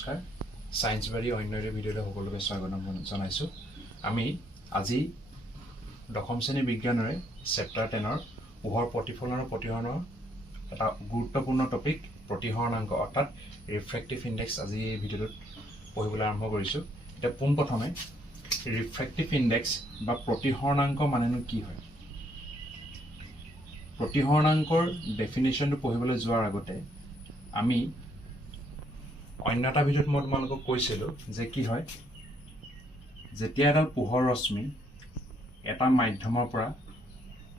নমস্কাৰ সায়েন্স বাৰী অন্যৰে ভিডিঅ'লৈ সকলোকে স্বাগতম জনাইছো আমি আজি দশম শ্ৰেণী বিজ্ঞানৰে চেপ্টাৰ 10ৰ পোহৰ প্ৰতিফলন আৰু প্ৰতিহৰণৰ এটা গুৰুত্বপূৰ্ণ টপিক প্ৰতিহৰণাংক অৰ্থাৎ ৰিফ্ৰেক্টিভ ইনডেক্স আজি এই ভিডিঅ'টোত পঢ়িবলৈ আৰম্ভ কৰিছো এটা পোনপ্ৰথমে ৰিফ্ৰেক্টিভ ইনডেক্স বা প্ৰতিহৰণাংক মানেনো কি হয় প্ৰতিহৰণাংকৰ ডেফিনিশ্যনটো পঢ়িবলৈ যোৱাৰ আগতে আমি অন্য এটা ভিডিঅ'ত মই তোমালোকক কৈছিলো যে কি হয় যেতিয়া এডাল পোহৰ ৰশ্মি এটা মাধ্যমৰ পৰা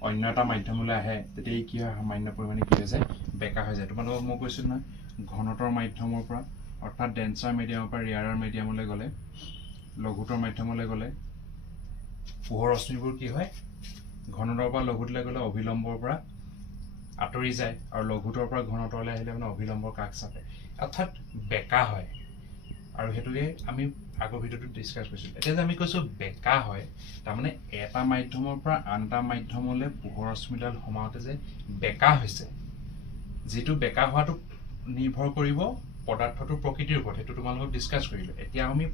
অন্য এটা মাধ্যমলৈ আহে তেতিয়া কি হয় সামান্য পৰিমাণে কি হৈ যায় বেকা হৈ যায় তোমালোকক মই কৈছিলো না ঘনতৰ মাধ্যমৰ পৰা অৰ্থাৎ ডেন্সাৰ মিডিয়ামৰ পৰা ৰেয়াৰৰ মিডিয়ামলৈ গ'লে লঘুতৰ মাধ্যমলৈ গ'লে পোহৰ ৰশ্মিবোৰ কি হয় ঘনতৰ পৰা লঘুতলৈ গ'লে অভিলম্বৰ পৰা আঁতৰি যায় আৰু লঘুতৰ পৰা ঘনতৰলৈ আহিলে মানে অভিলম্বৰ কাষ চাপে অৰ্থাৎ বেকা হয় আৰু হেতুকে আমি আগৰ ভিডিঅ'টোত ডিসকাস কৰিছিলো এতিয়া যে আমি কৈছো বেকা হয় তাৰ মানে এটা মাধ্যমৰ পৰা আন এটা মাধ্যমলৈ পোহৰ ৰশ্মিডাল সমাওতে যে বেকা হৈছে যেটো বেকা হোৱাটো নিৰ্ভৰ কৰিব পদাৰ্থটোৰ প্ৰকৃতিৰ ওপৰত হেতু তোমালোকক ডিসকাস কৰিলো এতিয়া আমি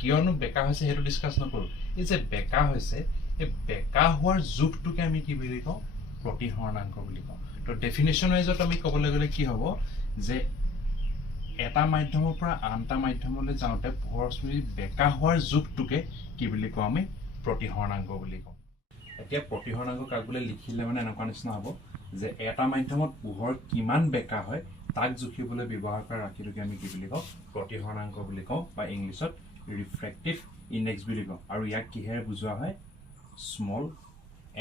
কিয়নো বেকা হৈছে হেতু ডিসকাস নকৰো এই যে বেকা হৈছে এই বেকা হোৱাৰ যুগটোকে আমি কি বুলি কওঁ প্ৰতিহৰণাংক বুলি কওঁ তো ডেফিনিশ্যন ওয়াইজত আমি ক'বলৈ গ'লে কি হ'ব যে এটা মাধ্যমৰ পৰা আন এটা মাধ্যমলৈ যাওঁতে পোহৰ ৰশ্মি বেকা হোৱাৰ যুগটোকে কি বুলি কওঁ আমি প্ৰতিহৰণাংক বুলি কওঁ এতিয়া প্ৰতিহৰণাংক কাক বুলি লিখিলে মানে এনেকুৱা নিচিনা হ'ব যে এটা মাধ্যমত পোহৰ কিমান বেকা হয় তাক জুখিবলৈ ব্যৱহাৰ কৰা ৰাশিটোকে আমি কি বুলি কওঁ প্ৰতিহৰণাংক বুলি কওঁ বা ইংলিছত ৰিফ্ৰেক্টিভ ইনডেক্স বুলি কওঁ আৰু ইয়াক কিহেৰে বুজোৱা হয় স্মল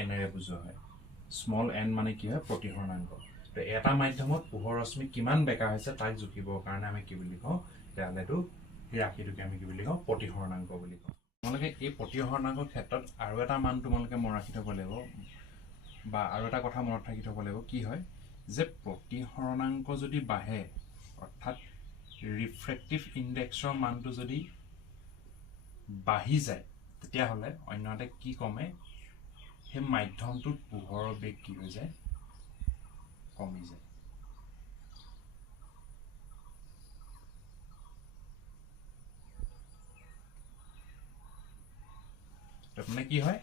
এনৰে বুজোৱা হয় স্মল এন মানে কি হয় প্ৰতিহৰণাংক তো এটা মাধ্যমত পোহৰ ৰশ্মি কিমান বেকা হৈছে তাক জুখিবৰ কাৰণে আমি কি বুলি কওঁ তেতিয়াহ'লেটো এই ৰাশিটোকে আমি কি বুলি কওঁ প্ৰতিহৰণাংক বুলি কওঁ তোমালোকে এই প্ৰতিহৰণাংকৰ ক্ষেত্ৰত আৰু এটা মান তোমালোকে মনত ৰাখি থব লাগিব বা আৰু এটা কথা মনত ৰাখি থব লাগিব কি হয় যে প্ৰতিহৰণাংক যদি বাঢ়ে অৰ্থাৎ ৰিফ্ৰেক্টিভ ইনডেক্সৰ মানটো যদি বাঢ়ি যায় তেতিয়াহ'লে অন্য এটা কি কমে সেই মাধ্যমটোত পোহৰৰ বেগ কি হৈ যায় কমি যায় তাৰমানে কি হয়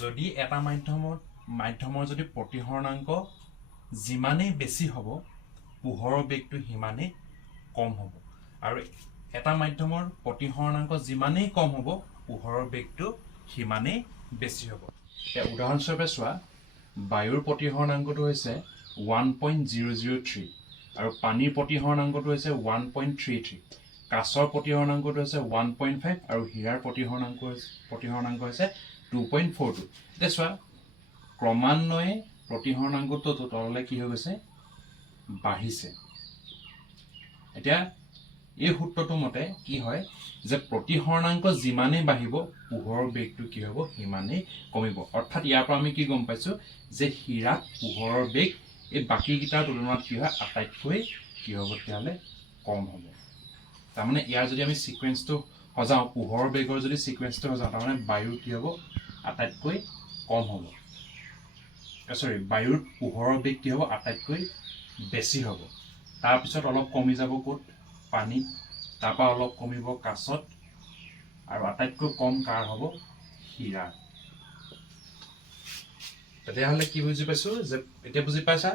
যদি এটা মাধ্যমৰ যদি প্ৰতিহৰণাংক যিমানেই বেছি হ'ব পোহৰৰ বেগটো সিমানেই কম হ'ব আৰু এটা মাধ্যমৰ প্ৰতিহৰণাংক যিমানেই কম হ'ব পোহৰৰ বেগটো সিমানেই বেছি হ'ব এতিয়া উদাহৰণস্বৰূপে চোৱা বায়ুৰ প্ৰতিহৰণাংকটো হৈছে 1.003 আৰু পানীৰ প্ৰতিহৰণাংকটো হৈছে 1.33 কাঁচৰ প্ৰতিহৰণাংকটো হৈছে 1.5 আৰু হীৰাৰ প্ৰতিহৰণাংক হৈছে 2.42 এতিয়া চোৱা ক্ৰমান্বয়ে প্ৰতিহৰণাংকটো তললৈ কি হৈ গৈছে বাঢ়িছে এতিয়া এই সূত্ৰটো মতে কি হয় যে প্ৰতিহৰণাংক যিমানেই বাঢ়িব পোহৰৰ বেগটো কি হ'ব সিমানেই কমিব অৰ্থাৎ ইয়াৰ পৰা আমি কি গম পাইছো যে হীৰাত পোহৰৰ বেগ এই বাকি গিটাৰ তুলনাত কি হয় আটাইতকৈ কি হ'ব তেতিয়াহ'লে কম হ'ব তাৰমানে ইয়াৰ যদি আমি সিকোয়েন্সটো সজাও পোহৰৰ বেগৰ যদি সিকোয়েন্সটো সজাও তাৰমানে বায়ুৰ কি হ'ব আটাইতকৈ কম হ'ব সৰি বায়ুৰ পোহৰৰ বেগ কি হ'ব আটাইতকৈ বেছি হ'ব তাৰ পিছত অলপ কমি যাব ক'ত পানীত তাৰপা অলপ কমিব কাঁচত আৰু আটাইতকৈ কম কাৰ হ'ব হীৰা তেতিয়াহ'লে কি বুজি পাইছো যে এতিয়া বুজি পাইছা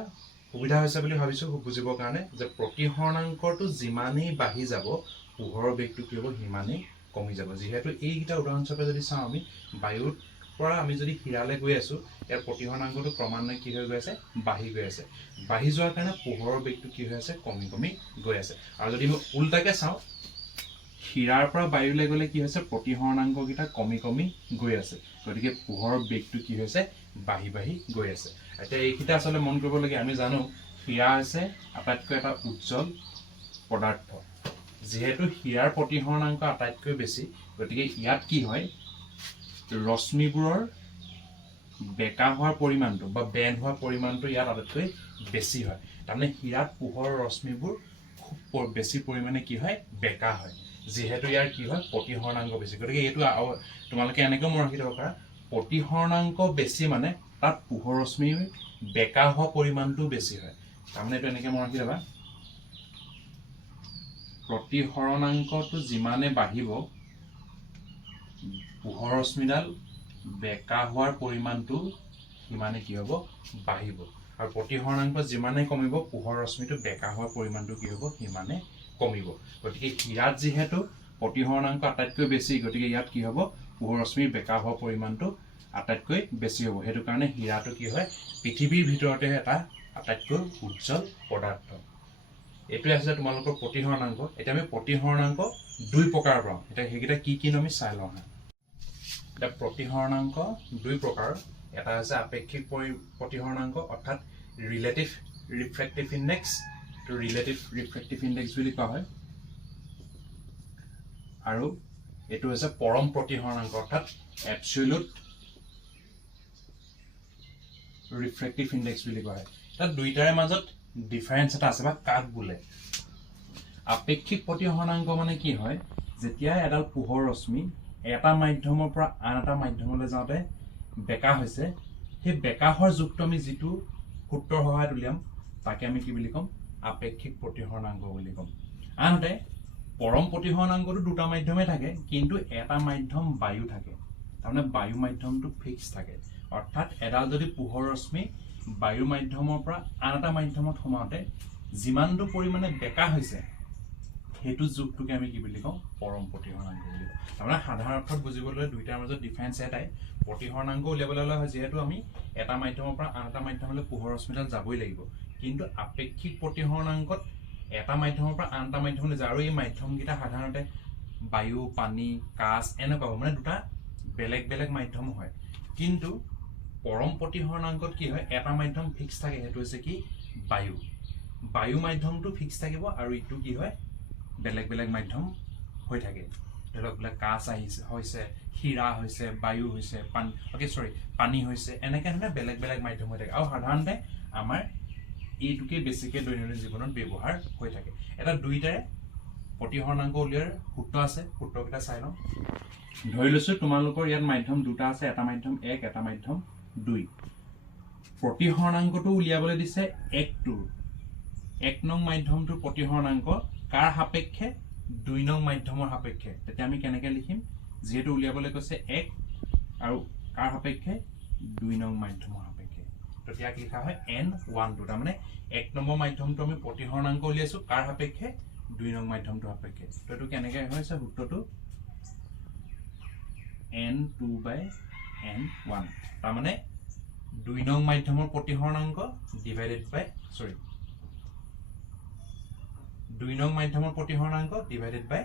সুবিধা হৈছে বুলি ভাবিছো বুজিবৰ কাৰণে যে প্ৰতিহৰণাংকটো যিমানেই বাঢ়ি যাব পোহৰৰ বেগটো কি হ'ব সিমানেই কমি যাব যিহেতু এইকেইটা উদাহৰণস্বৰূপে যদি চাওঁ আমি বায়ুৰ পৰা আমি যদি হীৰালৈ গৈ আছো ইয়াৰ প্ৰতিহৰণাংকটো ক্ৰমান্বয়ে কি হৈ গৈ আছে বাঢ়ি গৈ আছে বাঢ়ি যোৱাৰ কাৰণে পোহৰৰ বেগটো কি হৈ আছে কমি কমি গৈ আছে আৰু যদি আমি উল্টাকে চাওঁ হীৰাৰ পৰা বায়ুলৈ গ'লে কি হৈছে প্ৰতিহৰণাংককেইটা কমি কমি গৈ আছে গতিকে পোহৰৰ বেগটো কি হৈছে বাঢ়ি বাঢ়ি গৈ আছে এতিয়া এইকেইটা আচলতে মন কৰিবলগীয়া আমি জানো হীৰা হৈছে আটাইতকৈ এটা উজ্জ্বল পদাৰ্থ যেহেতু হীৰাৰ প্ৰতিহৰণাংক আটাইতকৈ বেছি গতিকে ইয়াত কি হয় ৰশ্মিবোৰৰ বেকা হোৱাৰ পৰিমাণটো বা বেণ্ড হোৱাৰ পৰিমাণটো ইয়াত আটাইতকৈ বেছি হয় তাৰমানে হীৰাত পোহৰৰ ৰশ্মিবোৰ খুব বেছি পৰিমাণে কি হয় বেকা হয় যেহেতু ইয়াৰ কি হয় প্ৰতিহৰণাংক বেছি গতিকে এইটো তোমালোকে এনেকৈ মনত ৰাখি থব পাৰা প্ৰতিহৰণাংক বেছি মানে তাত পোহৰ ৰশ্মি বেকা হোৱা পৰিমাণটো বেছি হয় তাৰমানে এইটো এনেকৈ মনত ৰাখি থবা প্ৰতিসৰণাংকটো যিমানে বাঢ়িব পোহৰ ৰশ্মিডাল বেকা হোৱাৰ পৰিমাণটো সিমানে কি হ'ব বাঢ়িব আৰু প্ৰতিসৰণাংক যিমানে কমিব পোহৰ ৰশ্মিটো বেকা হোৱাৰ পৰিমাণটো কি হ'ব সিমানে কমিব গতিকে হীৰাত যিহেতু প্ৰতিসৰণাংক আটাইতকৈ বেছি গতিকে ইয়াত কি হ'ব পোহৰ ৰশ্মি বেকা হোৱাৰ পৰিমাণটো আটাইতকৈ বেছি হ'ব সেইটো কাৰণে হীৰাটো কি হয় পৃথিৱীৰ ভিতৰতে এটা আটাইতকৈ উজ্জ্বল পদাৰ্থ এইটোৱে আছে তোমালোকৰ প্ৰতিসৰণাংক এতিয়া আমি প্ৰতিসৰণাংক দুই প্ৰকাৰ পাওঁ এতিয়া সেইকেইটা কি আমি চাই লওঁ এতিয়া প্ৰতিসৰণাংক দুই প্ৰকাৰ এটা আছে আপেক্ষিক প্ৰতিসৰণাংক অৰ্থাৎ ৰিলেটিভ ৰিফ্ৰেক্টিভ ইনডেক্স তো ৰিলেটিভ ৰিফ্ৰেক্টিভ ইনডেক্স বুলি কোৱা হয় আৰু এইটো হৈছে পৰম প্ৰতিসৰণাংক অৰ্থাৎ এবছলিউট ৰিফ্ৰেক্টিভ ইনডেক্স বুলি কোৱা হয় তাত দুইটাৰে মাজত ডিফাৰেন্স এটা আছে বা কাক বোলে আপেক্ষিক প্ৰতিসৰণাংক মানে কি হয় যেতিয়া এডাল পোহৰ ৰশ্মি এটা মাধ্যমৰ পৰা আন এটা মাধ্যমলৈ যাওঁতে বেকা হৈছে সেই বেকা হোৱাৰ যুগটো আমি যিটো সূত্ৰৰ সহায়ত উলিয়াম তাকে আমি কি বুলি ক'ম আপেক্ষিক প্ৰতিসৰণাংক বুলি ক'ম আনহাতে পৰম প্ৰতিসৰণাংকটো দুটা মাধ্যমে থাকে কিন্তু এটা মাধ্যম বায়ু থাকে তাৰমানে বায়ু মাধ্যমটো ফিক্স থাকে অৰ্থাৎ এডাল যদি পোহৰ ৰশ্মি বায়ু মাধ্যমৰ পৰা আন এটা মাধ্যমত সোমাওঁতে যিমানটো পৰিমাণে বেকা হৈছে সেইটো যুগটোকে আমি কি বুলি কওঁ পৰম প্ৰতিসৰণাংক বুলি কওঁ তাৰমানে সাধাৰণ অৰ্থত বুজিবলৈ দুইটাৰ মাজত ডিফাৰেন্স এটাই প্ৰতিসৰণাংক উলিয়াবলৈ হ'লে হয় যিহেতু আমি এটা মাধ্যমৰ পৰা আন এটা মাধ্যমলৈ পোহৰ ৰশ্মিডাল যাবই লাগিব কিন্তু আপেক্ষিক প্ৰতিসৰণাংকত এটা মাধ্যমৰ পৰা আন এটা মাধ্যমলৈ যায় আৰু এই মাধ্যমকেইটা সাধাৰণতে বায়ু পানী কাঁচ এনেকুৱা মানে দুটা বেলেগ বেলেগ মাধ্যম হয় কিন্তু পৰম প্ৰতিসৰণাংকত কি হয় এটা মাধ্যম ফিক্স থাকে সেইটো হৈছে কি বায়ু মাধ্যমটো ফিক্স থাকিব আৰু ইটো কি হয় বেলেগ বেলেগ মাধ্যম হৈ থাকে ধৰি লওক বোলে কাঁচ হৈছে হীৰা হৈছে বায়ু হৈছে পানী হৈছে এনেকৈ ধৰণে বেলেগ বেলেগ মাধ্যম হৈ থাকে আৰু সাধাৰণতে আমাৰ এইটোকে বেছিকৈ দৈনন্দিন জীৱনত ব্যৱহাৰ হৈ থাকে এটা দুইটাৰে প্ৰতিসৰণাংক উলিওৱাৰ সূত্ৰ আছে সূত্ৰকেইটা চাই লওঁ ধৰি লৈছোঁ তোমালোকৰ ইয়াত মাধ্যম দুটা আছে এটা মাধ্যম 1 এটা মাধ্যম 2 প্ৰতিসৰণাংকটো উলিয়াবলৈ দিছে 1 নং মাধ্যমটোৰ প্ৰতিসৰণাংক কাৰ সাপেক্ষে 2 নং মাধ্যমৰ সাপেক্ষে তেতিয়া আমি কেনেকৈ লিখিম যিহেতু উলিয়াবলৈ কৈছে 1 আৰু কাৰ সাপেক্ষে 2 নং মাধ্যমৰ সাপেক্ষে তেতিয়া কি লিখা হয় n12 তাৰমানে 1 নম্বৰ মাধ্যমটো আমি প্ৰতিসৰণাংক উলিয়াইছো কাৰ সাপেক্ষে 2 নং মাধ্যমটোৰ সাপেক্ষে তো এইটো কেনেকৈ হৈছে সূত্ৰটো n2/n1 তাৰমানে 2 নং মাধ্যমৰ প্ৰতিসৰণাংক ডিভাইডেড বাই 2 নং মাধ্যমৰ প্ৰতিসৰণাংক ডিভাইডেড বাই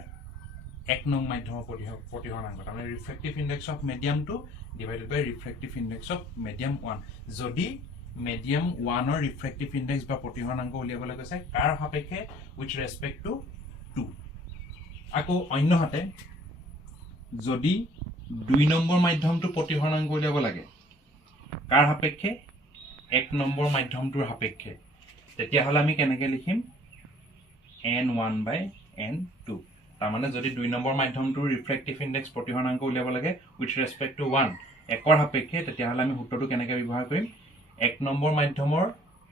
1 নং মাধ্যমৰ প্ৰতিসৰণাংক তাৰমানে refractive index of medium 2 divided by refractive index of medium 1 যদি মিডিয়াম 1 ৰ ৰিফ্ৰেক্টিভ ইনডেক্স বা প্ৰতিসৰণাংক উলিয়াবলৈ কৈছে কাৰ সাপেক্ষে উইথ ৰেসপেক্ট টু 2 আকৌ অন্যহাতে যদি 2 নম্বৰ মাধ্যমটো প্ৰতিসৰণাংক উলিয়াব লাগে কাৰ সাপেক্ষে 1 নম্বৰ মাধ্যমটোৰ সাপেক্ষে তেতিয়াহ'লে আমি কেনেকৈ লিখিম n1/n2 তাৰমানে যদি 2 নম্বৰ মাধ্যমটোৰ ৰিফ্ৰেক্টিভ ইনডেক্স প্ৰতিসৰণাংক উলিয়াব লাগে উইথ ৰেসপেক্ট টু 1 1ৰ সাপেক্ষে তেতিয়াহ'লে আমি সূত্ৰটো কেনেকৈ ব্যৱহাৰ কৰিম 1 নম্বৰ মাধ্যমৰ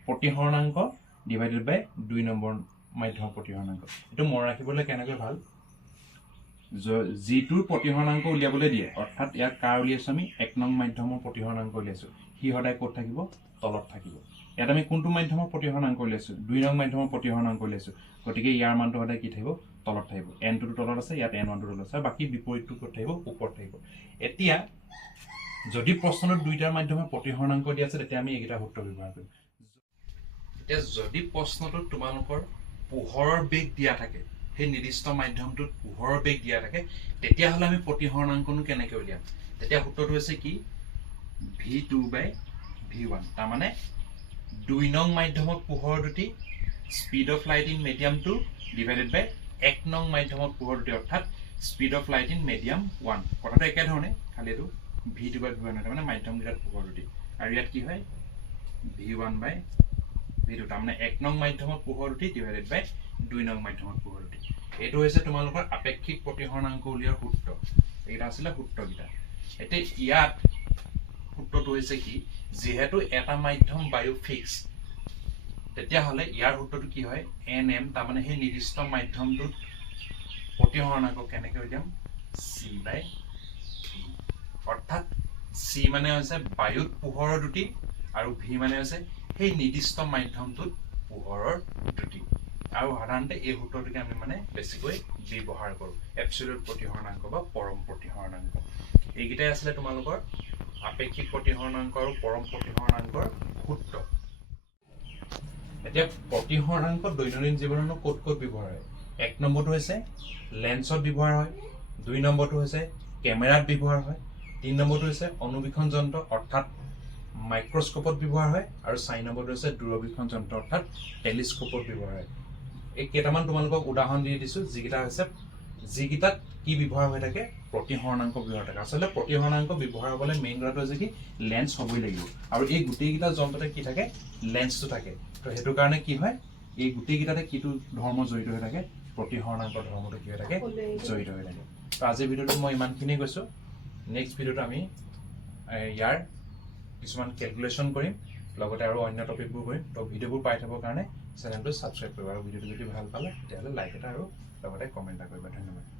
প্ৰতিসৰণাংক ডিভাইডেড বাই 2 নম্বৰ মাধ্যমৰ প্ৰতিসৰণাংক এইটো মনত ৰাখিবলৈ কেনেকৈ ভাল যিটোৰ প্ৰতিসৰণাংক উলিয়াবলৈ দিয়ে অৰ্থাৎ ইয়াত কাৰ উলিয়াইছো আমি 1 নং মাধ্যমৰ প্ৰতিসৰণাংক উলিয়াইছো সি সদায় ক'ত থাকিব তলত থাকিব ইয়াত আমি কোনটো মাধ্যমৰ প্ৰতিসৰণাংক উলিয়াইছো 2 নং মাধ্যমৰ প্ৰতিসৰণাংক উলিয়াইছো গতিকে ইয়াৰ মানটো সদায় কি থাকিব তলত থাকিব n2 টো তলত আছে ইয়াত n1 টো তলত আছে বাকি বিপৰীতটো ক'ত থাকিব ওপৰত থাকিব এতিয়া যদি প্ৰশ্নত দুইটাৰ মাধ্যমে প্ৰতিসৰণাংক দিয়া আছে তেতিয়া আমি এইকেইটা সূত্ৰ ব্যৱহাৰ কৰিম এতিয়া যদি প্ৰশ্নটোত তোমালোকৰ পোহৰৰ বেগ দিয়া থাকে সেই নিৰ্দিষ্ট মাধ্যমটোত পোহৰৰ বেগ দিয়া থাকে তেতিয়াহ'লে আমি প্ৰতিসৰণাংকনো কেনেকৈ উলিয়াম তেতিয়া সূত্ৰটো হৈছে কি v2/v1 তাৰমানে 2 নং মাধ্যমত পোহৰ দুটি speed of light in medium 2 divided by 1 নং মাধ্যমত পোহৰ দুটি অৰ্থাৎ speed of light in medium 1 কথাটো একেধৰণে খালি এইটো v2/v1 তাৰমানে মাধ্যমকেইটাত পোহৰ দুটি আৰু ইয়াত কি হয় v1/v2 তাৰমানে 1 নং মাধ্যমত পোহৰ দুটি ডিভাইডেড বাই 2 নং মাধ্যমত পোহৰ দুটি এইটো হৈছে তোমালোকৰ আপেক্ষিক প্ৰতিসৰণাংক উলিওৱাৰ সূত্ৰ এইটা আছিল সূত্ৰকেইটা এতিয়া ইয়াত সূত্ৰটো হৈছে কি যেহেতু এটা মাধ্যম বায়ু ফিক্স তেতিয়াহ'লে ইয়াৰ সূত্ৰটো কি হয় nm তাৰমানে সেই নিৰ্দিষ্ট মাধ্যমটোত প্ৰতিহৰণাংক কেনেকৈ উলিয়াম c/v অৰ্থাৎ c মানে হৈছে বায়ুত পোহৰৰ দ্ৰুতি আৰু v মানে হৈছে সেই নিৰ্দিষ্ট মাধ্যমটোত পোহৰৰ দ্ৰুতি আৰু সাধাৰণতে এই সূত্ৰটোকে আমি মানে বেছিকৈ ব্যৱহাৰ কৰোঁ এবছলিউট প্ৰতিহৰণাংক বা পৰম প্ৰতিহৰণাংক এইকেইটাই আছিলে তোমালোকৰ আপেক্ষিক প্ৰতিহৰণাংক আৰু পৰম প্ৰতিহৰণাংকৰ সূত্ৰ এতিয়া প্ৰতিহৰণাংক দৈনন্দিন জীৱনত ক'ত ক'ত ব্যৱহাৰ হয় এক নম্বৰটো হৈছে লেন্সত ব্যৱহাৰ হয় দুই নম্বৰটো হৈছে কেমেৰাত ব্যৱহাৰ হয় তিন নম্বৰটো হৈছে অনুবীক্ষণ যন্ত্ৰ অৰ্থাৎ মাইক্ৰস্কোপত ব্যৱহাৰ হয় আৰু চাৰি নম্বৰটো হৈছে দূৰবীক্ষণ যন্ত্ৰ অৰ্থাৎ টেলিস্কোপত ব্যৱহাৰ হয় এই কেইটামান তোমালোকক উদাহৰণ দি দিছো যিকেইটাত কি ব্যৱহাৰ হৈ থাকে প্ৰতিহৰণাংক ব্যৱহাৰ থাকে আচলতে প্ৰতিহৰণাংক ব্যৱহাৰ হ'বলৈ মেইন কথাটো হৈছে কি লেন্স হ'বই লাগিব আৰু এই গোটেইকেইটা যন্ত্ৰতে কি থাকে লেন্সটো থাকে তো সেইটো কাৰণে কি হয় এই গোটেইকেইটাতে কিটো ধৰ্ম জড়িত হৈ থাকে প্ৰতিহৰণাংক ধৰ্মটো কি হৈ থাকে জড়িত হৈ থাকে তো আজিৰ ভিডিঅ'টো মই ইমানখিনি কৈছো নেক্সট ভিডিঅ'টো আমি ইয়াৰ কিছুমান কেলকুলেশ্যন কৰিম লগতে আৰু অন্য টপিকবোৰ কৰিম তো ভিডিঅ'বোৰ পাই থবৰ কাৰণে চেনেলটো ছাবস্ক্ৰাইব কৰিবা আৰু ভিডিঅ'টো যদি ভাল পালে তেতিয়াহ'লে লাইক এটা আৰু লগতে কমেণ্ট এটা কৰিবা ধন্যবাদ